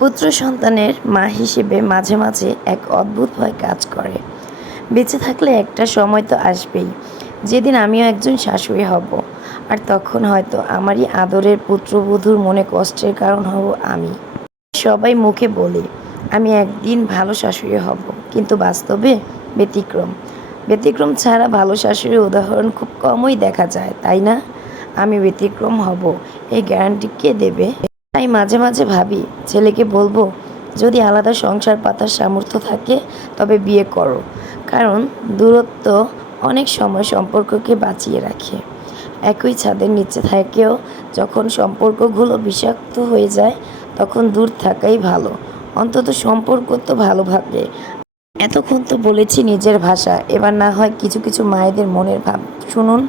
পুত্র সন্তানের মা হিসেবে মাঝে মাঝে এক অদ্ভুত ভয় কাজ করে। বেঁচে থাকলে একটা সময় তো আসবেই যেদিন আমিও একজন শাশুড়ি হব, আর তখন হয়তো আমারই আদরের পুত্রবধূর মনে কষ্টের কারণ হব আমি। সবাই মুখে বলে আমি একদিন ভালো শাশুড়ি হব, কিন্তু বাস্তবে ব্যতিক্রম। ব্যতিক্রম ছাড়া ভালো শাশুড়ির উদাহরণ খুব কমই দেখা যায়, তাই না? আমি ব্যতিক্রম হব, এই গ্যারান্টি কে দেবে? তাই মাঝে মাঝে ভাবি, ছেলেকে বলবো, যদি আলাদা সংসার পাতার সামর্থ্য থাকে তবে বিয়ে করো, কারণ দূরত্ব অনেক সময় সম্পর্ককে বাঁচিয়ে রাখে। একই ছাদের নিচে থেকেও যখন সম্পর্কগুলো বিষাক্ত হয়ে যায়, তখন দূর থাকাই ভালো। অন্তত সম্পর্ক তো ভালো থাকে। এতক্ষণ তো বলেছি নিজের ভাষা, এবার না হয় কিছু কিছু মায়েদের মনের ভাব শুনুন।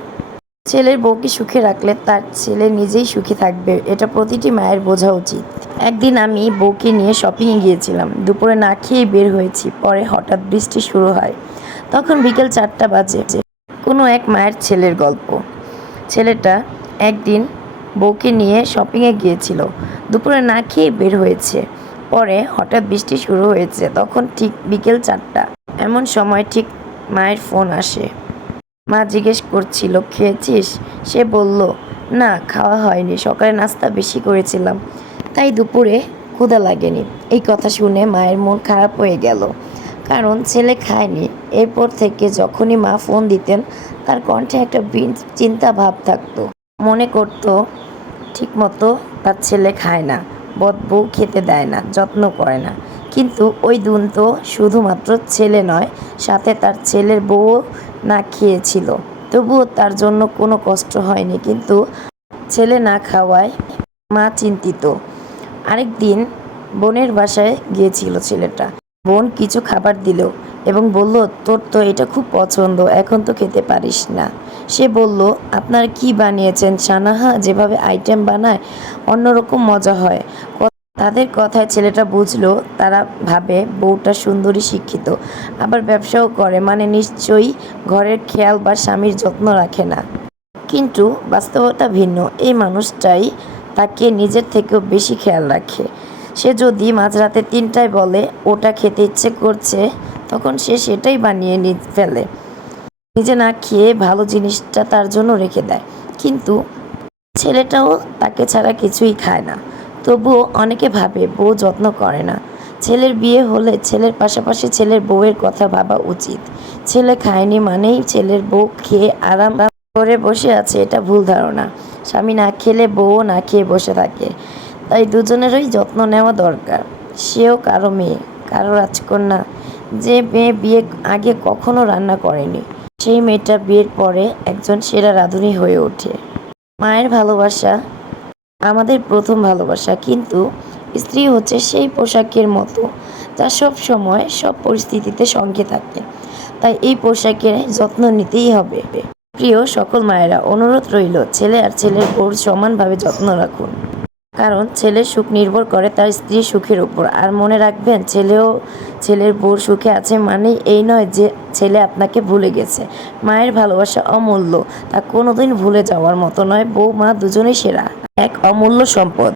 ছেলের বউকে সুখে রাখলে তার ছেলে নিজেই সুখী থাকবে, এটা প্রতিটি মায়ের বোঝা উচিত। একদিন আমি বউকে নিয়ে শপিংয়ে গিয়েছিলাম। দুপুরে না খেয়ে বের হয়েছি, পরে হঠাৎ বৃষ্টি শুরু হয়। তখন বিকেল 4টা বাজে। কোনো এক মায়ের ছেলের গল্প। ছেলেটা একদিন বউকে নিয়ে শপিংয়ে গিয়েছিল। দুপুরে না খেয়ে বের হয়েছে, পরে হঠাৎ বৃষ্টি শুরু হয়েছে। তখন ঠিক বিকেল 4টা, এমন সময় ঠিক মায়ের ফোন আসে। মা জিজ্ঞেস করছিল, খেয়েছিস? সে বলল, না খাওয়া হয়নি, সকালে নাস্তা বেশি করেছিলাম, তাই দুপুরে ক্ষুধা লাগেনি। এই কথা শুনে মায়ের মন খারাপ হয়ে গেল, কারণ ছেলে খায়নি। এরপর থেকে যখনই মা ফোন দিতেন, তার কণ্ঠে একটা চিন্তা ভাব থাকতো। মনে করতো ঠিকমতো তার ছেলে খায় না, বউ খেতে দেয় না, যত্ন করে না। কিন্তু ওই দিন তো শুধুমাত্র ছেলে নয়, সাথে তার ছেলের বউও না খেয়েছিল। তবুও তার জন্য কোনো কষ্ট হয়নি, কিন্তু ছেলে না খাওয়ায় মা চিন্তিত। আরেক দিন বোনের বাসায় গিয়েছিল ছেলেটা। বোন কিছু খাবার দিল এবং বলল, তোর তো এটা খুব পছন্দ, এখন তো খেতে পারিস না। সে বলল, আপনারা কি বানিয়েছেন? সানাহা যেভাবে আইটেম বানায় অন্যরকম মজা হয়। তাদের কথায় ছেলেটা বুঝলো, তারা ভাবে বউটা সুন্দরী, শিক্ষিত, আবার ব্যবসাও করে, মানে নিশ্চয়ই ঘরের খেয়াল বা স্বামীর যত্ন রাখে না। কিন্তু বাস্তবতা ভিন্ন। এই মানুষটাই তাকে নিজের থেকেও বেশি খেয়াল রাখে। সে যদি মাঝরাতে 3টায় বলে ওটা খেতে ইচ্ছে করছে, তখন সে সেটাই বানিয়ে ফেলে। নিজে না খেয়ে ভালো জিনিসটা তার জন্য রেখে দেয়। কিন্তু ছেলেটাও তাকে ছাড়া কিছুই খায় না। তবুও অনেকে ভাবে বউ যত্ন করে না। ছেলের বিয়ে হলে ছেলের পাশাপাশি ছেলের বউয়ের কথা ভাবা উচিত। ছেলে খায়নি মানেই ছেলের বউ খেয়ে আরাম করে বসে আছে, এটা ভুল ধারণা। স্বামী না খেলে বউও না খেয়ে বসে থাকে, তাই দুজনেরই যত্ন নেওয়া দরকার। সেও কারো মেয়ে, কারো রাজকন্যা। যে মেয়ে বিয়ে আগে কখনো রান্না করেনি, সেই মেয়েটা বিয়ের পরে একজন সেরা রাঁধুনি হয়ে ওঠে। মায়ের ভালোবাসা আমাদের প্রথম ভালোবাসা, কিন্তু স্ত্রী হচ্ছে সেই পোশাকের মতো যা সব সময় সব পরিস্থিতিতে সঙ্গে থাকে। তাই এই পোশাকের যত্ন নিতেই হবে। প্রিয় সকল মায়েরা, অনুরোধ রইল, ছেলে আর ছেলের বউর সমানভাবে যত্ন রাখুন, কারণ ছেলের সুখ নির্ভর করে তার স্ত্রীর সুখের উপর। আর মনে রাখবেন, ছেলের বউর সুখে আছে মানেই এই নয় যে ছেলে আপনাকে ভুলে গেছে। মায়ের ভালোবাসা অমূল্য, তা কোনোদিন ভুলে যাওয়ার মতো নয়। বউ মা দুজনেই সেরা, এক অমূল্য সম্পদ।